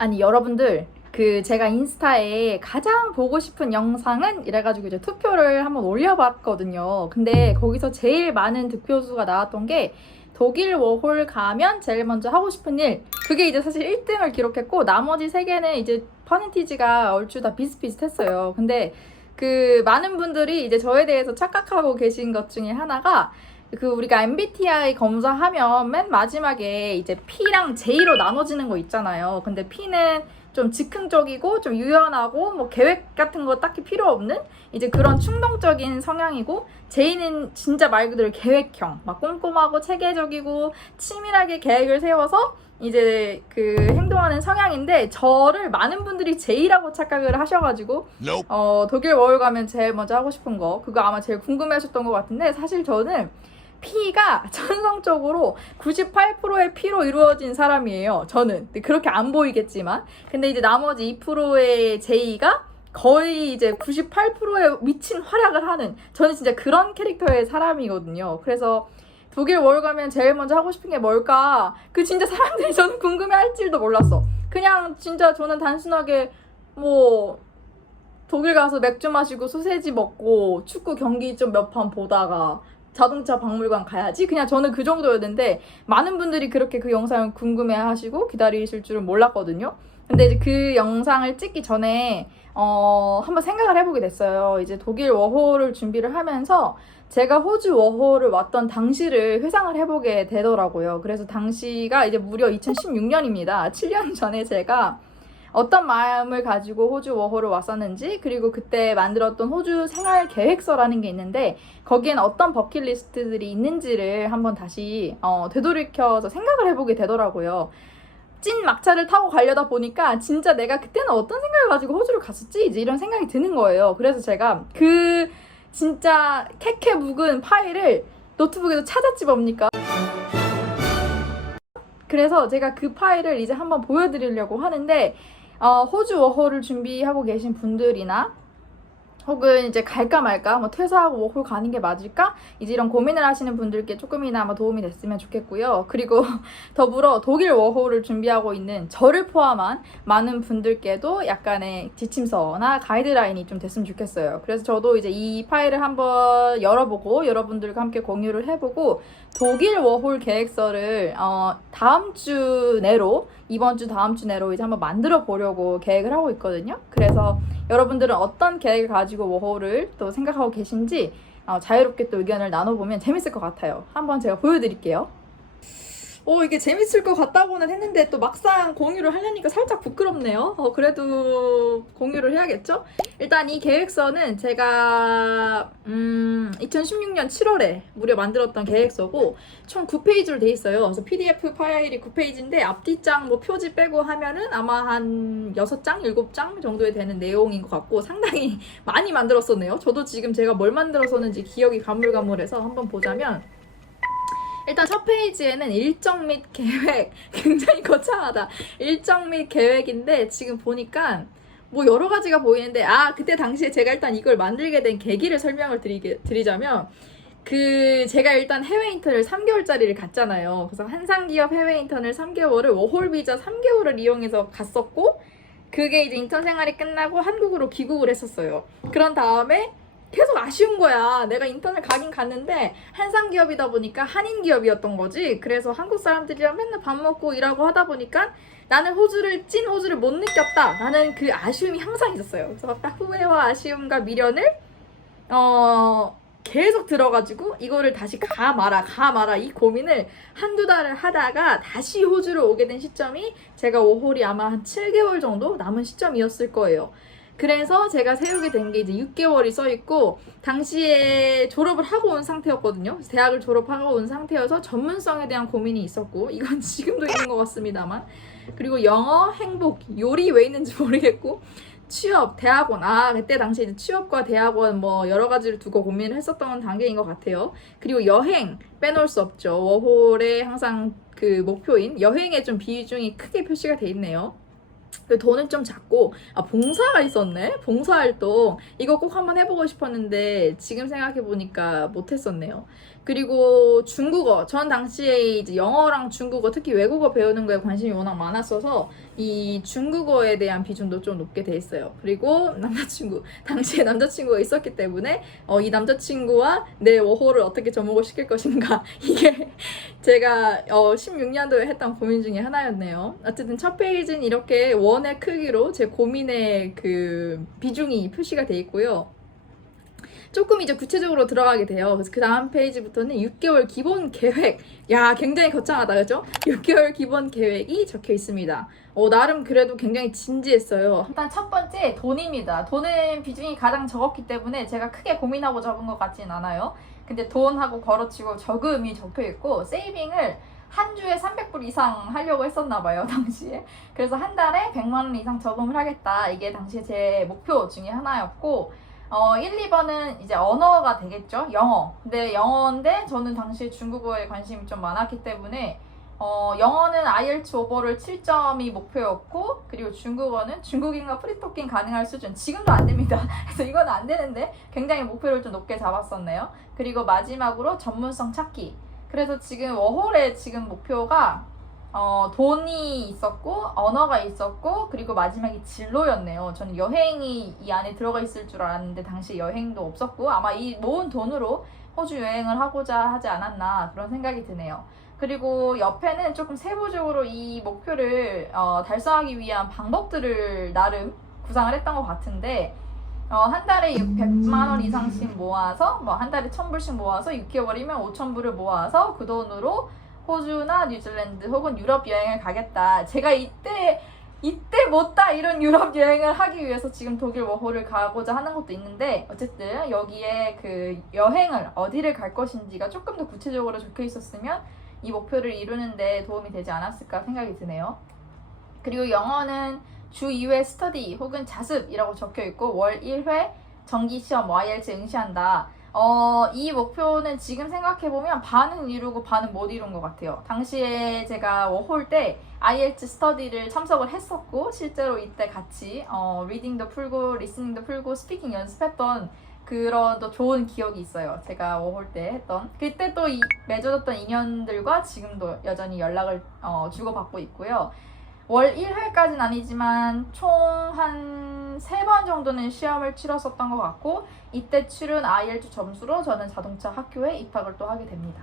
아니 여러분들 제가 인스타에 가장 보고 싶은 영상은 이래가지고 이제 투표를 한번 올려봤거든요. 근데 거기서 제일 많은 득표수가 나왔던 게 독일 워홀 가면 제일 먼저 하고 싶은 일, 그게 이제 사실 1등을 기록했고 나머지 3개는 이제 퍼센티지가 얼추 다 비슷비슷했어요. 근데 많은 분들이 이제 저에 대해서 착각하고 계신 것 중에 하나가, 우리가 MBTI 검사하면 맨 마지막에 이제 P랑 J로 나눠지는 거 있잖아요. 근데 P는 좀 즉흥적이고 좀 유연하고 뭐 계획 같은 거 딱히 필요 없는 이제 그런 충동적인 성향이고, J는 진짜 말 그대로 계획형, 막 꼼꼼하고 체계적이고 치밀하게 계획을 세워서 이제 행동하는 성향인데, 저를 많은 분들이 J라고 착각을 하셔가지고 독일 워홀 가면 제일 먼저 하고 싶은 거, 그거 아마 제일 궁금해 하셨던 것 같은데, 사실 저는 P가 전성적으로 98%의 P로 이루어진 사람이에요. 저는 그렇게 안 보이겠지만. 근데 이제 나머지 2%의 J가 거의 이제 98%의 미친 활약을 하는, 저는 진짜 그런 캐릭터의 사람이거든요. 그래서 독일 워홀 가면 제일 먼저 하고 싶은 게 뭘까? 진짜 사람들이 저는 궁금해 할 줄도 몰랐어. 그냥 진짜 저는 단순하게 뭐 독일 가서 맥주 마시고 소세지 먹고 축구 경기 좀 몇 판 보다가 자동차 박물관 가야지, 그냥 저는 그 정도였는데, 많은 분들이 그렇게 그 영상을 궁금해 하시고 기다리실 줄은 몰랐거든요. 근데 이제 그 영상을 찍기 전에 한번 생각을 해보게 됐어요. 이제 독일 워홀을 준비를 하면서 제가 호주 워홀을 왔던 당시를 회상을 해보게 되더라고요. 그래서 당시가 이제 무려 2016년입니다. 7년 전에 제가 어떤 마음을 가지고 호주 워홀을 왔었는지, 그리고 그때 만들었던 호주 생활 계획서라는 게 있는데 거기엔 어떤 버킷리스트들이 있는지를 한번 다시 되돌이켜서 생각을 해보게 되더라고요. 찐 막차를 타고 가려다 보니까 진짜 내가 그때는 어떤 생각을 가지고 호주를 갔었지? 이제 이런 생각이 드는 거예요. 그래서 제가 진짜 캐캐 묵은 파일을 노트북에서 찾았지 뭡니까? 그래서 제가 그 파일을 이제 한번 보여드리려고 하는데, 호주 워홀을 준비하고 계신 분들이나 혹은 이제 갈까 말까, 뭐 퇴사하고 워홀 가는 게 맞을까, 이제 이런 고민을 하시는 분들께 조금이나마 도움이 됐으면 좋겠고요. 그리고 더불어 독일 워홀을 준비하고 있는 저를 포함한 많은 분들께도 약간의 지침서나 가이드라인이 좀 됐으면 좋겠어요. 그래서 저도 이제 이 파일을 한번 열어보고 여러분들과 함께 공유를 해보고, 독일 워홀 계획서를 다음 주 내로, 이번 주 다음 주 내로 이제 한번 만들어 보려고 계획을 하고 있거든요. 그래서 여러분들은 어떤 계획을 가지고 워홀을 또 생각하고 계신지 자유롭게 또 의견을 나눠보면 재밌을 것 같아요. 한번 제가 보여드릴게요. 이게 재밌을 것 같다고는 했는데 또 막상 공유를 하려니까 살짝 부끄럽네요. 그래도 공유를 해야겠죠? 일단 이 계획서는 제가 2016년 7월에 무려 만들었던 계획서고 총 9페이지로 돼 있어요. 그래서 PDF 파일이 9페이지인데 앞뒤장 뭐 표지 빼고 하면은 아마 한 6장, 7장 정도에 되는 내용인 것 같고, 상당히 많이 만들었었네요. 저도 지금 제가 뭘 만들었었는지 기억이 가물가물해서 한번 보자면, 일단 첫 페이지에는 일정 및 계획, 굉장히 거창하다. 일정 및 계획인데 지금 보니까 뭐 여러 가지가 보이는데, 그때 당시에 제가 일단 이걸 만들게 된 계기를 설명을 드리자면, 제가 일단 해외 인턴을 3개월짜리를 갔잖아요. 그래서 한상기업 해외 인턴을 3개월을 워홀 비자 3개월을 이용해서 갔었고, 그게 이제 인턴 생활이 끝나고 한국으로 귀국을 했었어요. 그런 다음에 계속 아쉬운 거야. 내가 인턴을 가긴 갔는데 한상기업이다 보니까 한인 기업이었던 거지. 그래서 한국 사람들이랑 맨날 밥 먹고 일하고 하다 보니까 나는 찐 호주를 못 느꼈다. 나는 그 아쉬움이 항상 있었어요. 그래서 딱 후회와 아쉬움과 미련을 계속 들어가지고 이거를 다시 가 마라 이 고민을 한두 달을 하다가 다시 호주로 오게 된 시점이 제가 워홀이 아마 한 7개월 정도 남은 시점이었을 거예요. 그래서 제가 세우게 된 게 이제 6개월이 써있고, 당시에 졸업을 하고 온 상태였거든요. 대학을 졸업하고 온 상태여서 전문성에 대한 고민이 있었고, 이건 지금도 있는 것 같습니다만, 그리고 영어, 행복, 요리 왜 있는지 모르겠고, 취업, 대학원, 그때 당시에 이제 취업과 대학원 뭐 여러 가지를 두고 고민을 했었던 단계인 것 같아요. 그리고 여행 빼놓을 수 없죠. 워홀의 항상 목표인 여행에 좀 비중이 크게 표시가 돼 있네요. 돈은 좀 작고, 봉사가 있었네? 봉사활동. 이거 꼭 한번 해보고 싶었는데 지금 생각해보니까 못했었네요. 그리고 중국어. 전 당시에 이제 영어랑 중국어, 특히 외국어 배우는 거에 관심이 워낙 많았어서 이 중국어에 대한 비중도 좀 높게 돼 있어요. 그리고 남자친구. 당시에 남자친구가 있었기 때문에 이 남자친구와 내 워홀을 어떻게 접목을 시킬 것인가. 이게 제가 16년도에 했던 고민 중에 하나였네요. 어쨌든 첫 페이지는 이렇게 원의 크기로 제 고민의 그 비중이 표시가 돼 있고요. 조금 이제 구체적으로 들어가게 돼요. 그래서 그 다음 페이지부터는 6개월 기본 계획. 야, 굉장히 거창하다, 그죠? 6개월 기본 계획이 적혀 있습니다. 나름 그래도 굉장히 진지했어요. 일단 첫 번째, 돈입니다. 돈은 비중이 가장 적었기 때문에 제가 크게 고민하고 적은 것 같진 않아요. 근데 돈하고 걸어치고 저금이 적혀 있고, 세이빙을 한 주에 300불 이상 하려고 했었나 봐요, 당시에. 그래서 한 달에 100만 원 이상 저금을 하겠다. 이게 당시에 제 목표 중에 하나였고, 1, 2번은 이제 언어가 되겠죠? 영어. 근데 영어인데 저는 당시 중국어에 관심이 좀 많았기 때문에 영어는 IELTS 오버를 7점이 목표였고, 그리고 중국어는 중국인과 프리토킹 가능할 수준. 지금도 안 됩니다. 그래서 이건 안 되는데 굉장히 목표를 좀 높게 잡았었네요. 그리고 마지막으로 전문성 찾기. 그래서 지금 워홀의 지금 목표가 돈이 있었고, 언어가 있었고, 그리고 마지막이 진로였네요. 저는 여행이 이 안에 들어가 있을 줄 알았는데 당시 여행도 없었고, 아마 이 모은 돈으로 호주 여행을 하고자 하지 않았나 그런 생각이 드네요. 그리고 옆에는 조금 세부적으로 이 목표를 달성하기 위한 방법들을 나름 구상을 했던 것 같은데, 한 달에 100만 원 이상씩 모아서, 한 달에 1000불씩 모아서 6개월이면 5000불을 모아서 그 돈으로 호주나 뉴질랜드 혹은 유럽 여행을 가겠다. 제가 이때 못다 이런 유럽 여행을 하기 위해서 지금 독일 워홀을 가고자 하는 것도 있는데, 어쨌든 여기에 그 여행을 어디를 갈 것인지가 조금 더 구체적으로 적혀 있었으면 이 목표를 이루는데 도움이 되지 않았을까 생각이 드네요. 그리고 영어는 주 2회 스터디 혹은 자습이라고 적혀 있고, 월 1회 정기시험 IELTS 응시한다. 이 목표는 지금 생각해보면 반은 이루고 반은 못 이룬 것 같아요. 당시에 제가 워홀 때 IELTS 스터디를 참석을 했었고, 실제로 이때 같이 리딩도 풀고 리스닝도 풀고 스피킹 연습했던 그런 또 좋은 기억이 있어요. 제가 워홀 때 했던 그때 또 맺어졌던 인연들과 지금도 여전히 연락을 주고받고 있고요. 월 1회까지는 아니지만 총 한 3번 정도는 시험을 치렀었던 것 같고, 이때 치른 IELTS 점수로 저는 자동차 학교에 입학을 또 하게 됩니다.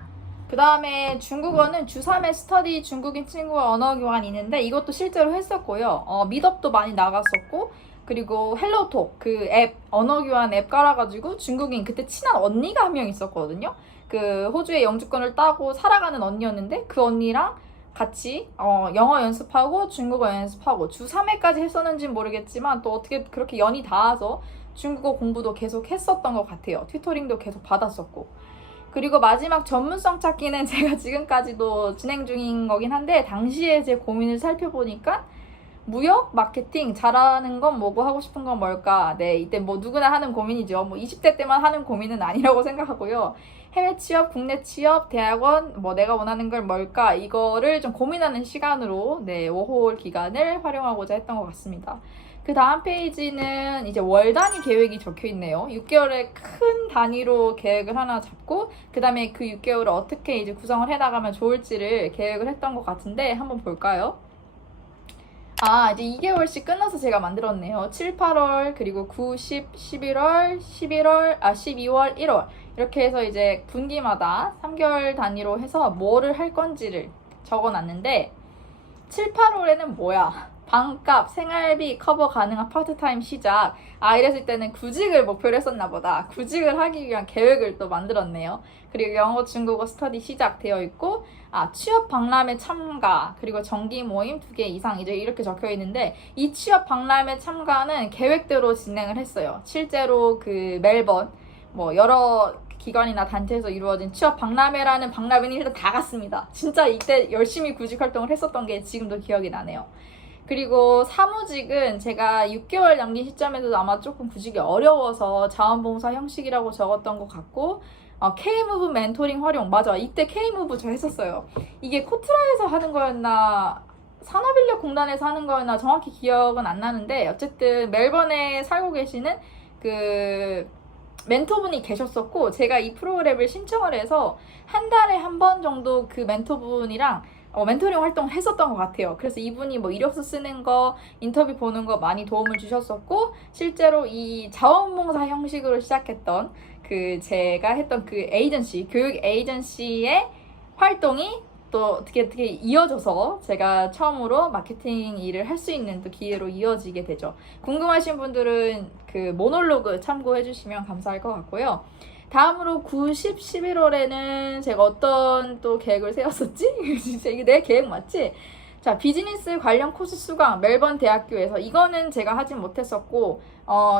그 다음에 중국어는 주 3회 스터디 중국인 친구와 언어 교환이 있는데, 이것도 실제로 했었고요. 미덥도 많이 나갔었고, 그리고 헬로톡 그 앱, 언어 교환 앱 깔아가지고 중국인 그때 친한 언니가 한 명 있었거든요. 그 호주에 영주권을 따고 살아가는 언니였는데, 그 언니랑 같이 영어 연습하고 중국어 연습하고 주 3회까지 했었는지는 모르겠지만 또 어떻게 그렇게 연이 닿아서 중국어 공부도 계속 했었던 것 같아요. 튜토링도 계속 받았었고. 그리고 마지막 전문성 찾기는 제가 지금까지도 진행 중인 거긴 한데, 당시에 제 고민을 살펴보니까 무역, 마케팅, 잘하는 건 뭐고 하고 싶은 건 뭘까? 네, 이때 뭐 누구나 하는 고민이죠. 뭐 20대 때만 하는 고민은 아니라고 생각하고요. 해외 취업, 국내 취업, 대학원, 뭐 내가 원하는 걸 뭘까? 이거를 좀 고민하는 시간으로 워홀 기간을 활용하고자 했던 것 같습니다. 그 다음 페이지는 이제 월 단위 계획이 적혀 있네요. 6개월의 큰 단위로 계획을 하나 잡고, 그 다음에 그 6개월을 어떻게 이제 구성을 해나가면 좋을지를 계획을 했던 것 같은데, 한번 볼까요? 이제 2개월씩 끊어서 제가 만들었네요. 7, 8월, 그리고 9, 10, 11월, 12월, 1월. 이렇게 해서 이제 분기마다 3개월 단위로 해서 뭐를 할 건지를 적어놨는데, 7, 8월에는 뭐야? 방값, 생활비 커버 가능한 파트타임 시작. 이랬을 때는 구직을 목표로 했었나 보다. 구직을 하기 위한 계획을 또 만들었네요. 그리고 영어, 중국어 스터디 시작되어 있고, 취업 박람회 참가, 그리고 정기 모임 2개 이상, 이제 이렇게 적혀 있는데, 이 취업 박람회 참가는 계획대로 진행을 했어요. 실제로 그 멜번, 뭐 여러 기관이나 단체에서 이루어진 취업 박람회라는 박람회는 일단 다 갔습니다. 진짜 이때 열심히 구직 활동을 했었던 게 지금도 기억이 나네요. 그리고 사무직은 제가 6개월 남긴 시점에도 아마 조금 구직이 어려워서 자원봉사 형식이라고 적었던 것 같고, K-무브 멘토링 활용, 맞아, 이때 K-무브 저 했었어요. 이게 코트라에서 하는 거였나 산업인력공단에서 하는 거였나 정확히 기억은 안 나는데, 어쨌든 멜번에 살고 계시는 그 멘토분이 계셨었고 제가 이 프로그램을 신청을 해서 한 달에 한 번 정도 그 멘토분이랑 멘토링 활동을 했었던 것 같아요. 그래서 이분이 뭐 이력서 쓰는 거, 인터뷰 보는 거 많이 도움을 주셨었고 실제로 이 자원봉사 형식으로 시작했던 그 제가 했던 그 에이전시, 교육 에이전시의 활동이 또 어떻게 이어져서 제가 처음으로 마케팅 일을 할 수 있는 또 기회로 이어지게 되죠. 궁금하신 분들은 그 모놀로그 참고해 주시면 감사할 것 같고요. 다음으로 9, 10, 11월에는 제가 어떤 또 계획을 세웠었지? 진짜 이게 내 계획 맞지? 자, 비즈니스 관련 코스 수강 멜번 대학교에서 이거는 제가 하진 못했었고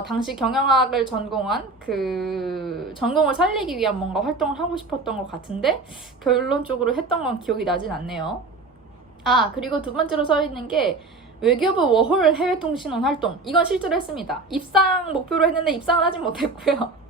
당시 경영학을 전공한 그 전공을 살리기 위한 뭔가 활동을 하고 싶었던 것 같은데 결론적으로 했던 건 기억이 나진 않네요. 아, 그리고 두 번째로 써 있는 게 외교부 워홀 해외통신원 활동. 이건 실제로 했습니다. 입상 목표로 했는데 입상은 하진 못했고요.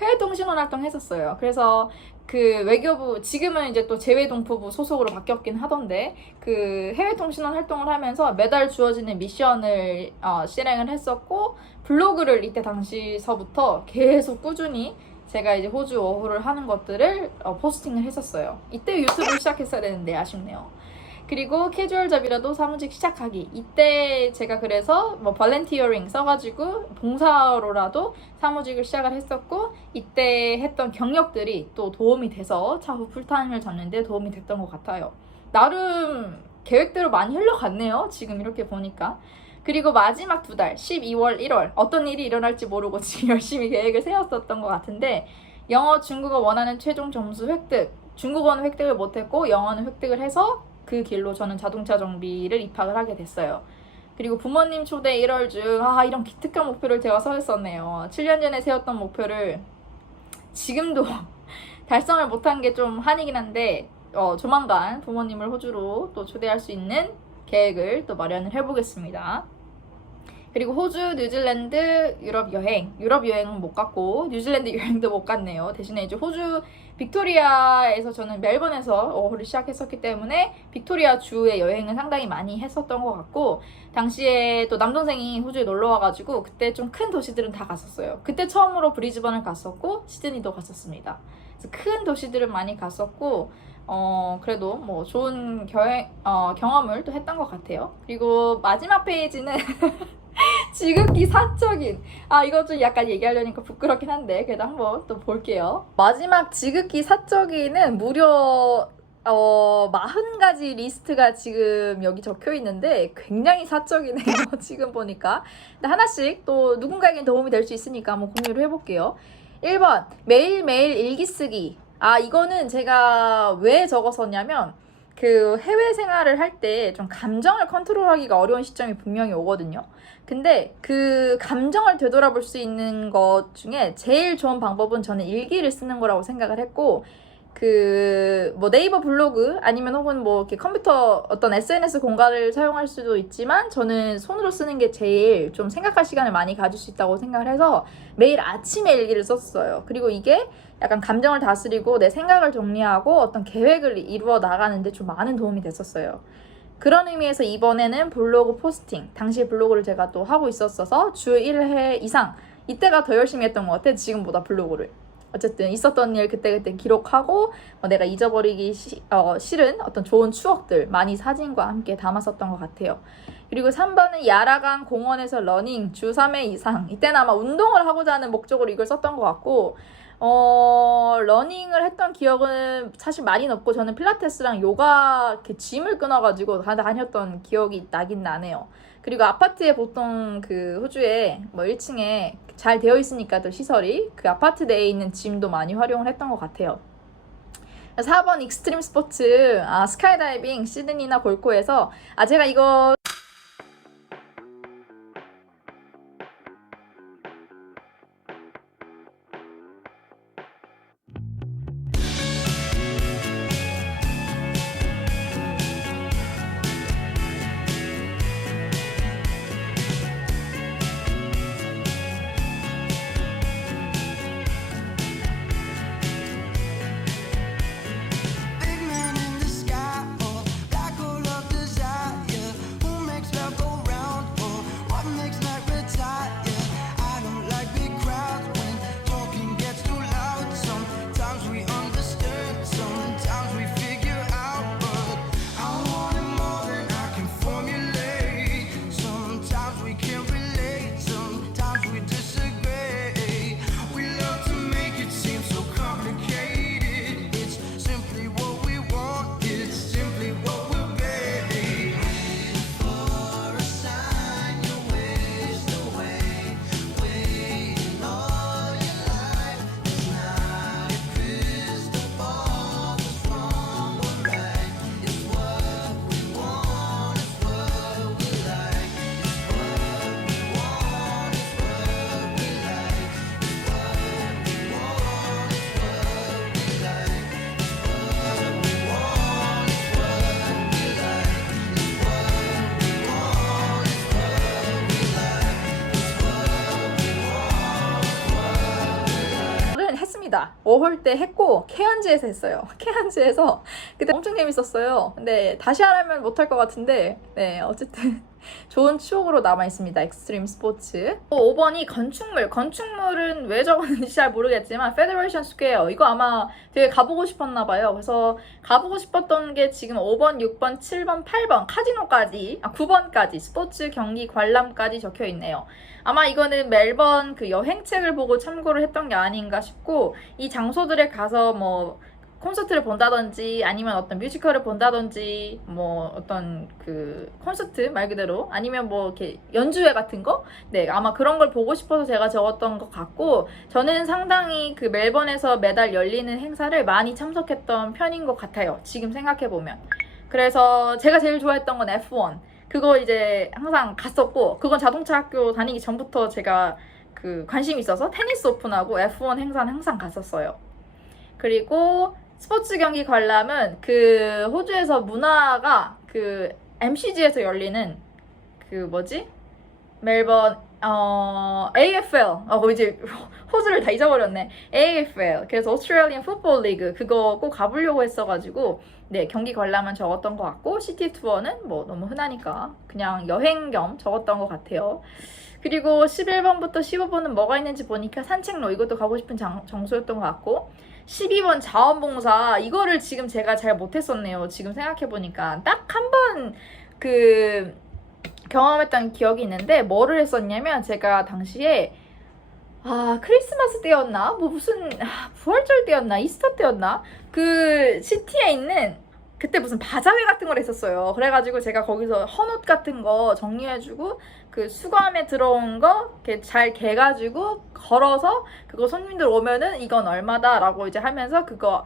해외통신원 활동 했었어요. 그래서 그 외교부, 지금은 이제 또 재외동포부 소속으로 바뀌었긴 하던데 그 해외통신원 활동을 하면서 매달 주어지는 미션을 실행을 했었고 블로그를 이때 당시서부터 계속 꾸준히 제가 이제 호주 워홀을 하는 것들을 포스팅을 했었어요. 이때 유튜브를 시작했어야 되는데 아쉽네요. 그리고 캐주얼 잡이라도 사무직 시작하기. 이때 제가 그래서 뭐 발렌티어링 써가지고 봉사로라도 사무직을 시작을 했었고 이때 했던 경력들이 또 도움이 돼서 차후 풀타임을 잡는데 도움이 됐던 것 같아요. 나름 계획대로 많이 흘러갔네요. 지금 이렇게 보니까. 그리고 마지막 두 달, 12월, 1월 어떤 일이 일어날지 모르고 지금 열심히 계획을 세웠었던 것 같은데 영어, 중국어 원하는 최종 점수 획득. 중국어는 획득을 못했고 영어는 획득을 해서 그 길로 저는 자동차 정비를 입학을 하게 됐어요. 그리고 부모님 초대 1월 중 이런 기특한 목표를 제가 세웠었네요. 7년 전에 세웠던 목표를 지금도 달성을 못한 게 좀 한이긴 한데 조만간 부모님을 호주로 또 초대할 수 있는 계획을 또 마련을 해보겠습니다. 그리고 호주, 뉴질랜드, 유럽 여행은 못 갔고 뉴질랜드 여행도 못 갔네요. 대신에 이제 호주 빅토리아에서 저는 멜번에서 어홀을 시작했었기 때문에 빅토리아 주의 여행을 상당히 많이 했었던 것 같고 당시에 또 남동생이 호주에 놀러 와가지고 그때 좀 큰 도시들은 다 갔었어요. 그때 처음으로 브리즈번을 갔었고 시드니도 갔었습니다. 그래서 큰 도시들은 많이 갔었고 그래도 뭐 좋은 경험을 또 했던 것 같아요. 그리고 마지막 페이지는 지극히 사적인 이거 좀 약간 얘기하려니까 부끄럽긴 한데 그래도 한번 또 볼게요. 마지막 지극히 사적인은 무려 40가지 리스트가 지금 여기 적혀 있는데 굉장히 사적이네요. 지금 보니까 근데 하나씩 또 누군가에게 도움이 될 수 있으니까 한번 공유를 해볼게요. 1번 매일매일 일기 쓰기. 이거는 제가 왜 적었었냐면 그 해외 생활을 할 때 좀 감정을 컨트롤하기가 어려운 시점이 분명히 오거든요. 근데 그 감정을 되돌아볼 수 있는 것 중에 제일 좋은 방법은 저는 일기를 쓰는 거라고 생각을 했고 그 뭐 네이버 블로그 아니면 혹은 뭐 이렇게 컴퓨터 어떤 SNS 공간을 사용할 수도 있지만 저는 손으로 쓰는 게 제일 좀 생각할 시간을 많이 가질 수 있다고 생각을 해서 매일 아침에 일기를 썼어요. 그리고 이게 약간 감정을 다스리고 내 생각을 정리하고 어떤 계획을 이루어 나가는데 좀 많은 도움이 됐었어요. 그런 의미에서 이번에는 블로그 포스팅, 당시 블로그를 제가 또 하고 있었어서 주 1회 이상 이때가 더 열심히 했던 것 같아요. 지금보다 블로그를. 어쨌든 있었던 일 그때그때 기록하고 내가 잊어버리기 싫은 어떤 좋은 추억들 많이 사진과 함께 담았었던 것 같아요. 그리고 3번은 야라강 공원에서 러닝 주 3회 이상. 이때는 아마 운동을 하고자 하는 목적으로 이걸 썼던 것 같고 러닝을 했던 기억은 사실 많이 없고 저는 필라테스랑 요가 이렇게 짐을 끊어가지고 다녔던 기억이 나긴 나네요. 그리고 아파트에 보통 그 호주에 뭐 1층에 잘 되어 있으니까 또 시설이 그 아파트 내에 있는 짐도 많이 활용을 했던 것 같아요. 4번 익스트림 스포츠 스카이다이빙 시드니나 골코에서 제가 이거 Big man in the sky, or black hole of desire. Who 했습니다. 워홀 때 했고 케언즈에서 했어요. 케언즈에서 그때 엄청 재밌었어요. 근데 다시 하라면 못할 것 같은데 네 어쨌든 좋은 추억으로 남아있습니다. 익스트림 스포츠. 5번이 건축물. 건축물은 왜 적었는지 잘 모르겠지만 페더레이션 스퀘어 이거 아마 되게 가보고 싶었나봐요. 그래서 가보고 싶었던 게 지금 5번, 6번, 7번, 8번 카지노까지 9번까지 스포츠 경기 관람까지 적혀있네요. 아마 이거는 멜번 그 여행책을 보고 참고를 했던 게 아닌가 싶고 이 장소들에 가서 뭐 콘서트를 본다든지 아니면 어떤 뮤지컬을 본다든지 뭐 어떤 그 콘서트 말 그대로 아니면 뭐 이렇게 연주회 같은 거? 네, 아마 그런 걸 보고 싶어서 제가 적었던 것 같고 저는 상당히 그 멜번에서 매달 열리는 행사를 많이 참석했던 편인 것 같아요. 지금 생각해보면. 그래서 제가 제일 좋아했던 건 F1. 그거 이제 항상 갔었고 그건 자동차 학교 다니기 전부터 제가 그 관심이 있어서 테니스 오픈하고 F1 행사는 항상 갔었어요. 그리고 스포츠 경기 관람은 그 호주에서 문화가 그 MCG에서 열리는 그 뭐지? 멜번 AFL 이제 호주를 다 잊어버렸네. AFL 그래서 Australian Football League 그거 꼭 가보려고 했어가지고 네 경기 관람은 적었던 것 같고 시티 투어는 뭐 너무 흔하니까 그냥 여행 겸 적었던 것 같아요. 그리고 11번부터 15번은 뭐가 있는지 보니까 산책로 이것도 가고 싶은 장소였던 것 같고 12번 자원봉사 이거를 지금 제가 잘 못했었네요. 지금 생각해보니까 딱 한 번 그 경험했던 기억이 있는데 뭐를 했었냐면 제가 당시에 크리스마스 때였나? 뭐 무슨 부활절 때였나? 이스터 때였나? 그 시티에 있는 그때 무슨 바자회 같은 걸 했었어요. 그래가지고 제가 거기서 헌옷 같은 거 정리해주고 그 수거함에 들어온 거 이렇게 잘 개가지고 걸어서 그거 손님들 오면은 이건 얼마다 라고 이제 하면서 그거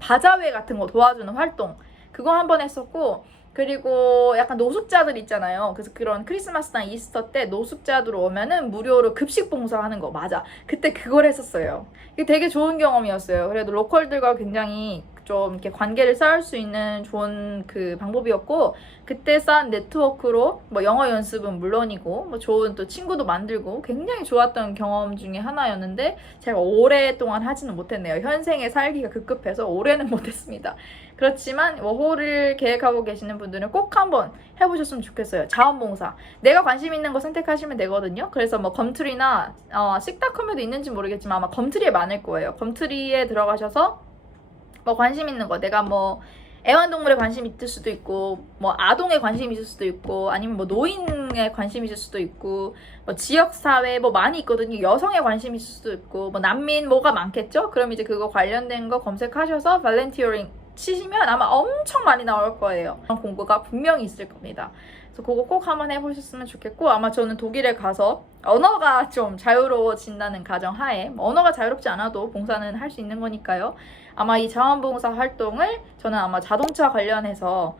바자회 같은 거 도와주는 활동 그거 한번 했었고 그리고 약간 노숙자들 있잖아요. 그래서 그런 크리스마스나 이스터 때 노숙자들 오면은 무료로 급식 봉사하는 거 맞아. 그때 그걸 했었어요. 이게 되게 좋은 경험이었어요. 그래도 로컬들과 굉장히 좀 이렇게 관계를 쌓을 수 있는 좋은 그 방법이었고 그때 쌓은 네트워크로 뭐 영어 연습은 물론이고 뭐 좋은 또 친구도 만들고 굉장히 좋았던 경험 중에 하나였는데 제가 오랫동안 하지는 못했네요. 현생에 살기가 급급해서 오래는 못했습니다. 그렇지만 워홀을 계획하고 계시는 분들은 꼭 한번 해보셨으면 좋겠어요. 자원봉사. 내가 관심 있는 거 선택하시면 되거든요. 그래서 뭐 검트리나 식다컴에도 있는지 모르겠지만 아마 검트리에 많을 거예요. 검트리에 들어가셔서 뭐 관심 있는 거 내가 뭐 애완동물에 관심 있을 수도 있고 뭐 아동에 관심 있을 수도 있고 아니면 뭐 노인에 관심 있을 수도 있고 뭐 지역사회 뭐 많이 있거든요. 여성에 관심 있을 수도 있고 뭐 난민 뭐가 많겠죠. 그럼 이제 그거 관련된 거 검색하셔서 발렌티어링 치시면 아마 엄청 많이 나올 거예요. 그런 공부가 분명히 있을 겁니다. 그래서 그거 꼭 한번 해보셨으면 좋겠고 아마 저는 독일에 가서 언어가 좀 자유로워진다는 가정하에 언어가 자유롭지 않아도 봉사는 할 수 있는 거니까요. 아마 이 자원봉사 활동을 저는 아마 자동차 관련해서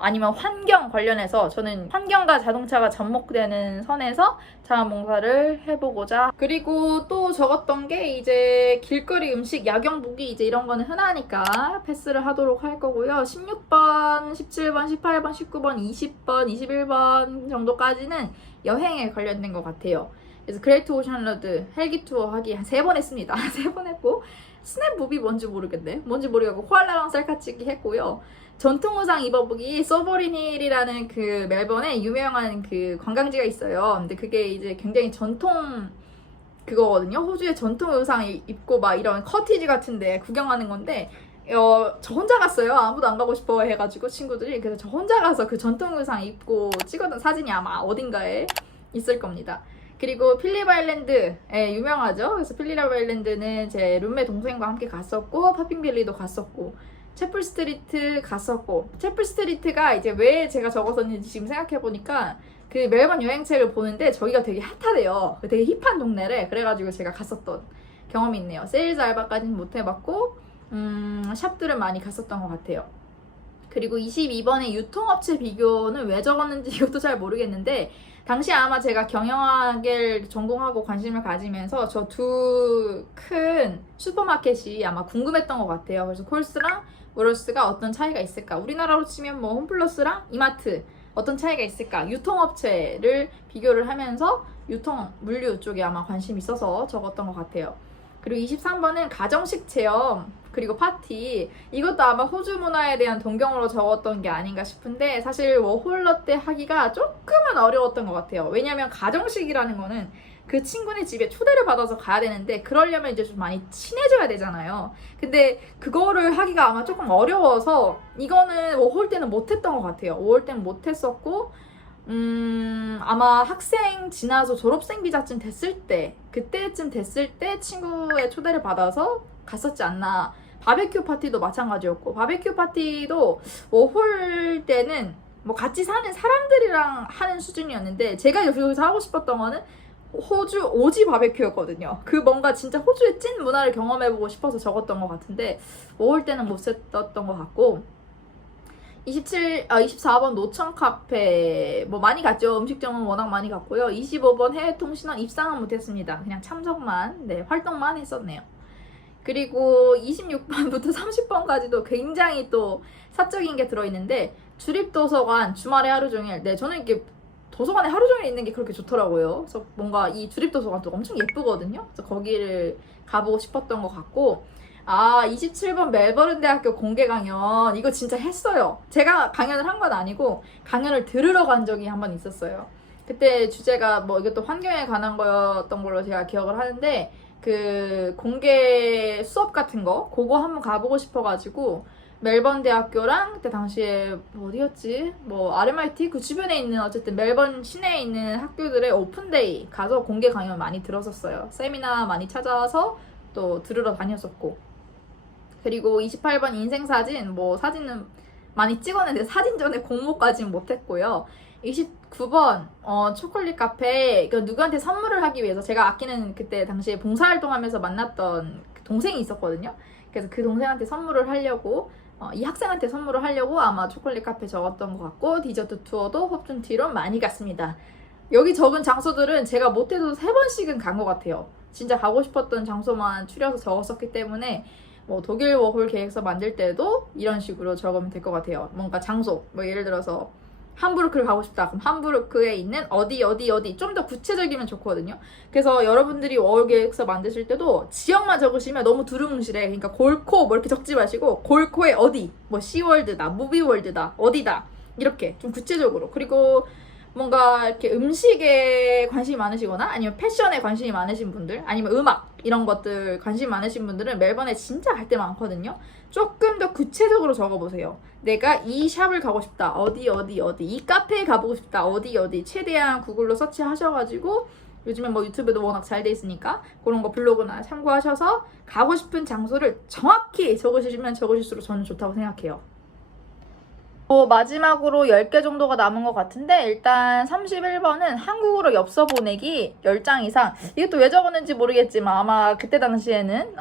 아니면 환경 관련해서 저는 환경과 자동차가 접목되는 선에서 자원봉사를 해보고자 그리고 또 적었던 게 이제 길거리 음식, 야경보기 이제 이런 거는 흔하니까 패스를 하도록 할 거고요. 16번, 17번, 18번, 19번, 20번, 21번 정도까지는 여행에 관련된 것 같아요. 그래서 그레이트 오션 로드 헬기 투어 하기 한 3번 했습니다. 3번 했고 스냅무비 뭔지 모르겠네. 뭔지 모르겠고 코알라랑 셀카찍기 했고요. 전통 의상 입어보기 소버린 힐이라는 그 멜번에 유명한 그 관광지가 있어요. 근데 그게 이제 굉장히 전통 그거거든요. 호주의 전통 의상 입고 막 이런 커티지 같은데 구경하는 건데 저 혼자 갔어요. 아무도 안 가고 싶어 해가지고 친구들이. 그래서 저 혼자 가서 그 전통 의상 입고 찍었던 사진이 아마 어딘가에 있을 겁니다. 그리고 필립 아일랜드에 유명하죠. 그래서 필립 아일랜드는 제 룸메 동생과 함께 갔었고 파핑빌리도 갔었고 채플 스트리트 갔었고 채플 스트리트가 이제 왜 제가 적었었는지 지금 생각해보니까 그 멜번 여행책을 보는데 저기가 되게 핫하대요. 되게 힙한 동네래. 그래가지고 제가 갔었던 경험이 있네요. 세일즈 알바까지는 못 해봤고 샵들은 많이 갔었던 것 같아요. 그리고 22번의 유통업체 비교는 왜 적었는지 이것도 잘 모르겠는데 당시 아마 제가 경영학을 전공하고 관심을 가지면서 저 두 큰 슈퍼마켓이 아마 궁금했던 것 같아요. 그래서 콜스랑 워럴스가 어떤 차이가 있을까? 우리나라로 치면 뭐 홈플러스랑 이마트 어떤 차이가 있을까? 유통업체를 비교를 하면서 유통, 물류 쪽에 아마 관심이 있어서 적었던 것 같아요. 그리고 23번은 가정식 체험 그리고 파티. 이것도 아마 호주 문화에 대한 동경으로 적었던 게 아닌가 싶은데 사실 워홀러 때 하기가 조금은 어려웠던 것 같아요. 왜냐면 가정식이라는 거는 그 친구네 집에 초대를 받아서 가야 되는데 그러려면 이제 좀 많이 친해져야 되잖아요. 근데 그거를 하기가 아마 조금 어려워서 이거는 워홀 때는 못했던 것 같아요. 워홀 때는 못했었고 아마 학생 지나서 졸업생 비자쯤 됐을 때, 그때쯤 됐을 때 친구의 초대를 받아서 갔었지 않나. 바베큐 파티도 마찬가지였고, 바베큐 파티도 워홀 때는 뭐 같이 사는 사람들이랑 하는 수준이었는데, 제가 여기서 하고 싶었던 거는 호주 오지 바베큐였거든요. 그 뭔가 진짜 호주의 찐 문화를 경험해보고 싶어서 적었던 것 같은데, 워홀 때는 못 썼던 것 같고, 24번 노천 카페 뭐 많이 갔죠. 음식점은 워낙 많이 갔고요. 25번 해외 통신원 입상은 못했습니다. 그냥 참석만, 네, 활동만 했었네요. 그리고 26번부터 30번까지도 굉장히 또 사적인 게 들어있는데 주립도서관 주말에 하루 종일. 네, 저는 이게 도서관에 하루 종일 있는 게 그렇게 좋더라고요. 그래서 뭔가 이 주립도서관도 엄청 예쁘거든요. 그래서 거기를 가보고 싶었던 것 같고, 27번 멜버른 대학교 공개 강연. 이거 진짜 했어요. 제가 강연을 한 건 아니고 강연을 들으러 간 적이 한 번 있었어요. 그때 주제가 뭐 이것도 환경에 관한 거였던 걸로 제가 기억을 하는데 그 공개 수업 같은 거 그거 한번 가보고 싶어가지고 멜번 대학교랑 그때 당시에 뭐 어디였지? 뭐 RMIT 그 주변에 있는 어쨌든 멜번 시내에 있는 학교들의 오픈데이 가서 공개 강연 많이 들었었어요. 세미나 많이 찾아서 또 들으러 다녔었고. 그리고 28번 인생사진, 뭐 사진은 많이 찍었는데 사진 전에 공모까지는 못했고요. 29번 초콜릿 카페. 이거 누구한테 선물을 하기 위해서 제가 아끼는 그때 당시에 봉사활동하면서 만났던 동생이 있었거든요. 그래서 그 동생한테 선물을 하려고 이 학생한테 선물을 하려고 아마 초콜릿 카페 적었던 것 같고, 디저트 투어도 홉준티로 많이 갔습니다. 여기 적은 장소들은 제가 못해도 3번씩은 간 것 같아요. 진짜 가고 싶었던 장소만 추려서 적었었기 때문에 뭐 독일 워홀 계획서 만들 때도 이런 식으로 적으면 될 것 같아요. 뭔가 장소, 뭐 예를 들어서 함부르크를 가고 싶다. 그럼 함부르크에 있는 어디 좀 더 구체적이면 좋거든요. 그래서 여러분들이 워홀 계획서 만드실 때도 지역만 적으시면 너무 두루뭉실해. 그러니까 골코 뭐 이렇게 적지 마시고 골코에 어디, 뭐 시월드다, 무비월드다, 어디다, 이렇게 좀 구체적으로. 그리고 뭔가 이렇게 음식에 관심이 많으시거나 아니면 패션에 관심이 많으신 분들, 아니면 음악 이런 것들 관심 많으신 분들은 멜번에 진짜 갈 때 많거든요. 조금 더 구체적으로 적어보세요. 내가 이 샵을 가고 싶다. 어디 이 카페에 가보고 싶다. 어디 최대한 구글로 서치하셔가지고, 요즘에 뭐 유튜브도 워낙 잘 돼 있으니까 그런 거 블로그나 참고하셔서 가고 싶은 장소를 정확히 적으시면 적으실수록 저는 좋다고 생각해요. 마지막으로 10개 정도가 남은 것 같은데, 일단 31번은 한국으로 엽서 보내기 10장 이상. 이게 또 왜 적었는지 모르겠지만 아마 그때 당시에는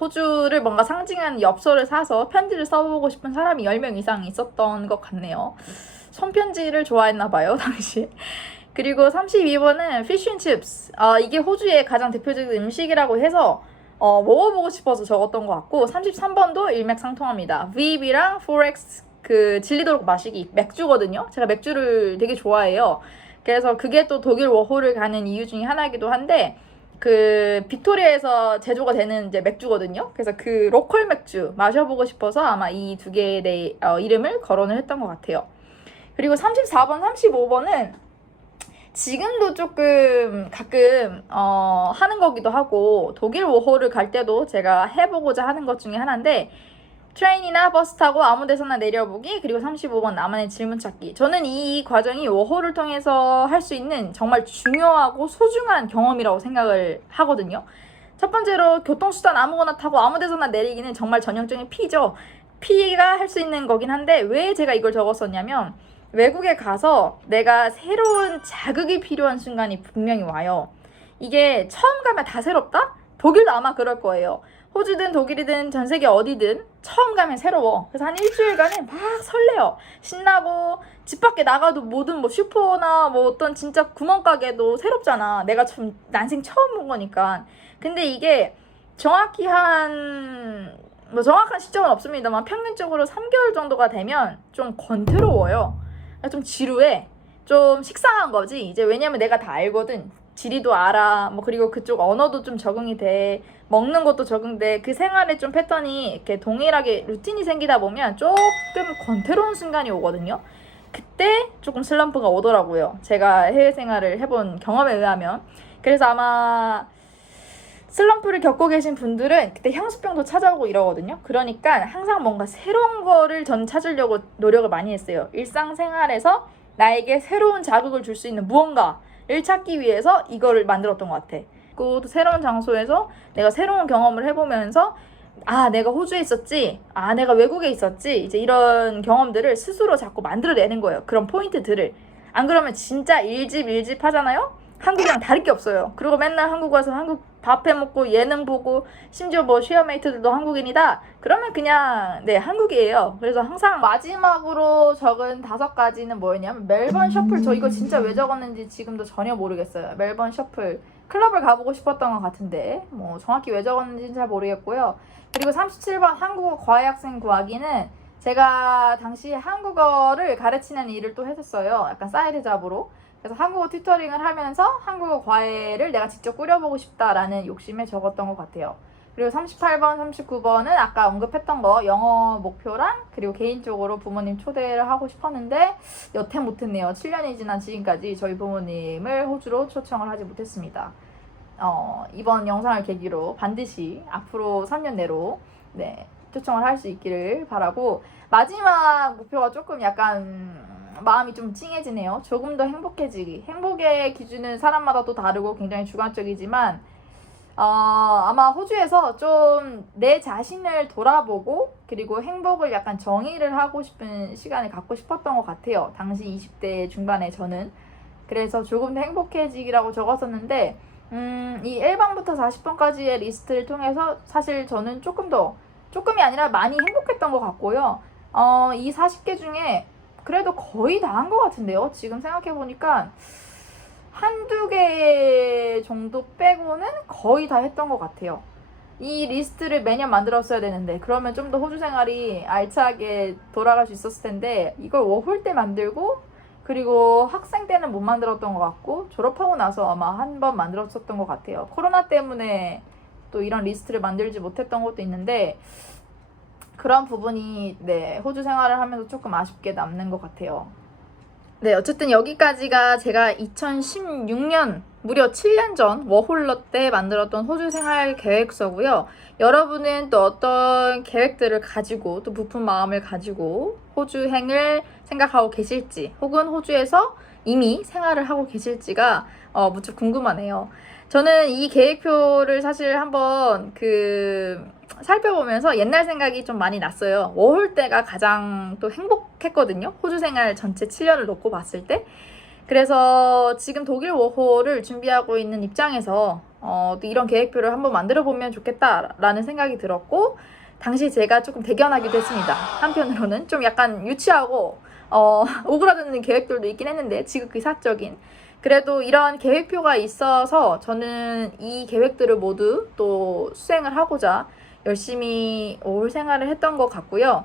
호주를 뭔가 상징하는 엽서를 사서 편지를 써보고 싶은 사람이 10명 이상 있었던 것 같네요. 손편지를 좋아했나 봐요, 당시. 그리고 32번은 피쉬앤칩스. 이게 호주의 가장 대표적인 음식이라고 해서 먹어보고 싶어서 적었던 것 같고, 33번도 일맥상통합니다. VB랑 포렉스 그 질리도록 마시기, 맥주거든요. 제가 맥주를 되게 좋아해요. 그래서 그게 또 독일 워홀을 가는 이유 중에 하나이기도 한데, 그 빅토리아에서 제조가 되는 이제 맥주거든요. 그래서 그 로컬 맥주 마셔보고 싶어서 아마 이 두 개의 이름을 거론을 했던 것 같아요. 그리고 34번, 35번은 지금도 조금 가끔 하는 거기도 하고, 독일 워홀을 갈 때도 제가 해보고자 하는 것 중에 하나인데, 트레인이나 버스 타고 아무 데서나 내려보기, 그리고 35번 나만의 질문 찾기. 저는 이 과정이 워홀을 통해서 할 수 있는 정말 중요하고 소중한 경험이라고 생각을 하거든요. 첫 번째로 교통수단 아무거나 타고 아무 데서나 내리기는 정말 전형적인 P죠. P가 할 수 있는 거긴 한데, 왜 제가 이걸 적었었냐면, 외국에 가서 내가 새로운 자극이 필요한 순간이 분명히 와요. 이게 처음 가면 다 새롭다? 독일도 아마 그럴 거예요. 호주든 독일이든 전 세계 어디든 처음 가면 새로워. 그래서 한 일주일간은 막 설레요. 신나고, 집 밖에 나가도 모든 뭐 슈퍼나 뭐 어떤 진짜 구멍가게도 새롭잖아. 내가 좀 난생 처음 본 거니까. 근데 이게 정확히 뭐 정확한 시점은 없습니다만 평균적으로 3개월 정도가 되면 좀 권태로워요. 좀 지루해. 좀 식상한 거지. 이제 왜냐면 내가 다 알거든. 지리도 알아. 뭐 그리고 그쪽 언어도 좀 적응이 돼. 먹는 것도 적응돼. 그 생활에 좀 패턴이 이렇게 동일하게 루틴이 생기다 보면 조금 권태로운 순간이 오거든요. 그때 조금 슬럼프가 오더라고요. 제가 해외 생활을 해본 경험에 의하면. 그래서 아마 슬럼프를 겪고 계신 분들은 그때 향수병도 찾아오고 이러거든요. 그러니까 항상 뭔가 새로운 거를 전 찾으려고 노력을 많이 했어요. 일상생활에서 나에게 새로운 자극을 줄 수 있는 무언가를 찾기 위해서 이거를 만들었던 것 같아. 또 새로운 장소에서 내가 새로운 경험을 해보면서 내가 호주에 있었지, 내가 외국에 있었지, 이제 이런 경험들을 스스로 자꾸 만들어내는 거예요. 그런 포인트들을. 안 그러면 진짜 일집 하잖아요? 한국이랑 다를 게 없어요. 그리고 맨날 한국 와서 한국 밥 해먹고 예능 보고 심지어 뭐 쉐어메이트들도 한국인이다? 그러면 그냥 한국이에요. 그래서 항상 마지막으로 적은 5가지는 뭐였냐면 멜번 셔플. 저 이거 진짜 왜 적었는지 지금도 전혀 모르겠어요. 멜번 셔플. 클럽을 가보고 싶었던 것 같은데 뭐 정확히 왜 적었는지는 잘 모르겠고요. 그리고 37번 한국어 과외학생 구하기는 제가 당시 한국어를 가르치는 일을 또 했었어요. 약간 사이드 잡으로. 그래서 한국어 튜터링을 하면서 한국어 과외를 내가 직접 꾸려보고 싶다라는 욕심에 적었던 것 같아요. 그리고 38번, 39번은 아까 언급했던 거 영어 목표랑 그리고 개인적으로 부모님 초대를 하고 싶었는데 여태 못했네요. 7년이 지난 지금까지 저희 부모님을 호주로 초청을 하지 못했습니다. 이번 영상을 계기로 반드시 앞으로 3년 내로 초청을 할 수 있기를 바라고, 마지막 목표가 조금 약간 마음이 좀 찡해지네요. 조금 더 행복해지기. 행복의 기준은 사람마다 또 다르고 굉장히 주관적이지만 아마 호주에서 좀 내 자신을 돌아보고 그리고 행복을 약간 정의를 하고 싶은 시간을 갖고 싶었던 것 같아요. 당시 20대 중반에 저는. 그래서 조금 더 행복해지기라고 적었었는데 이 1번부터 40번까지의 리스트를 통해서 사실 저는 조금이 아니라 많이 행복했던 것 같고요. 이 40개 중에 그래도 거의 다 한 것 같은데요. 지금 생각해보니까 한두 개 정도 빼고는 거의 다 했던 것 같아요. 이 리스트를 매년 만들었어야 되는데 그러면 좀 더 호주 생활이 알차게 돌아갈 수 있었을 텐데 이걸 워홀 때 만들고 그리고 학생 때는 못 만들었던 것 같고 졸업하고 나서 아마 한 번 만들었었던 것 같아요. 코로나 때문에 또 이런 리스트를 만들지 못했던 것도 있는데 그런 부분이 호주 생활을 하면서 조금 아쉽게 남는 것 같아요. 어쨌든 여기까지가 제가 2016년 무려 7년 전 워홀러 때 만들었던 호주 생활 계획서고요. 여러분은 또 어떤 계획들을 가지고 또 부푼 마음을 가지고 호주행을 생각하고 계실지 혹은 호주에서 이미 생활을 하고 계실지가 무척 궁금하네요. 저는 이 계획표를 사실 한번 살펴보면서 옛날 생각이 좀 많이 났어요. 워홀 때가 가장 또 행복했거든요. 호주 생활 전체 7년을 놓고 봤을 때. 그래서 지금 독일 워홀을 준비하고 있는 입장에서 또 이런 계획표를 한번 만들어 보면 좋겠다라는 생각이 들었고, 당시 제가 조금 대견하기도 했습니다. 한편으로는 좀 약간 유치하고 오그라드는 계획들도 있긴 했는데 지극히사적인, 그래도 이런 계획표가 있어서 저는 이 계획들을 모두 또 수행을 하고자 열심히 올 생활을 했던 것 같고요.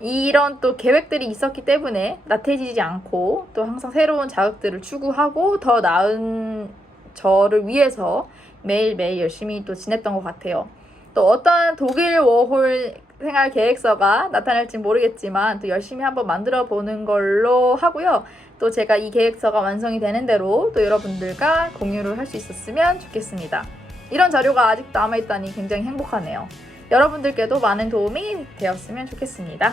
이런 또 계획들이 있었기 때문에 나태해지지 않고 또 항상 새로운 자극들을 추구하고 더 나은 저를 위해서 매일매일 열심히 또 지냈던 것 같아요. 또 어떤 독일 워홀 생활 계획서가 나타날지 모르겠지만 또 열심히 한번 만들어 보는 걸로 하고요. 또 제가 이 계획서가 완성이 되는 대로 또 여러분들과 공유를 할 수 있었으면 좋겠습니다. 이런 자료가 아직도 남아있다니 굉장히 행복하네요. 여러분들께도 많은 도움이 되었으면 좋겠습니다.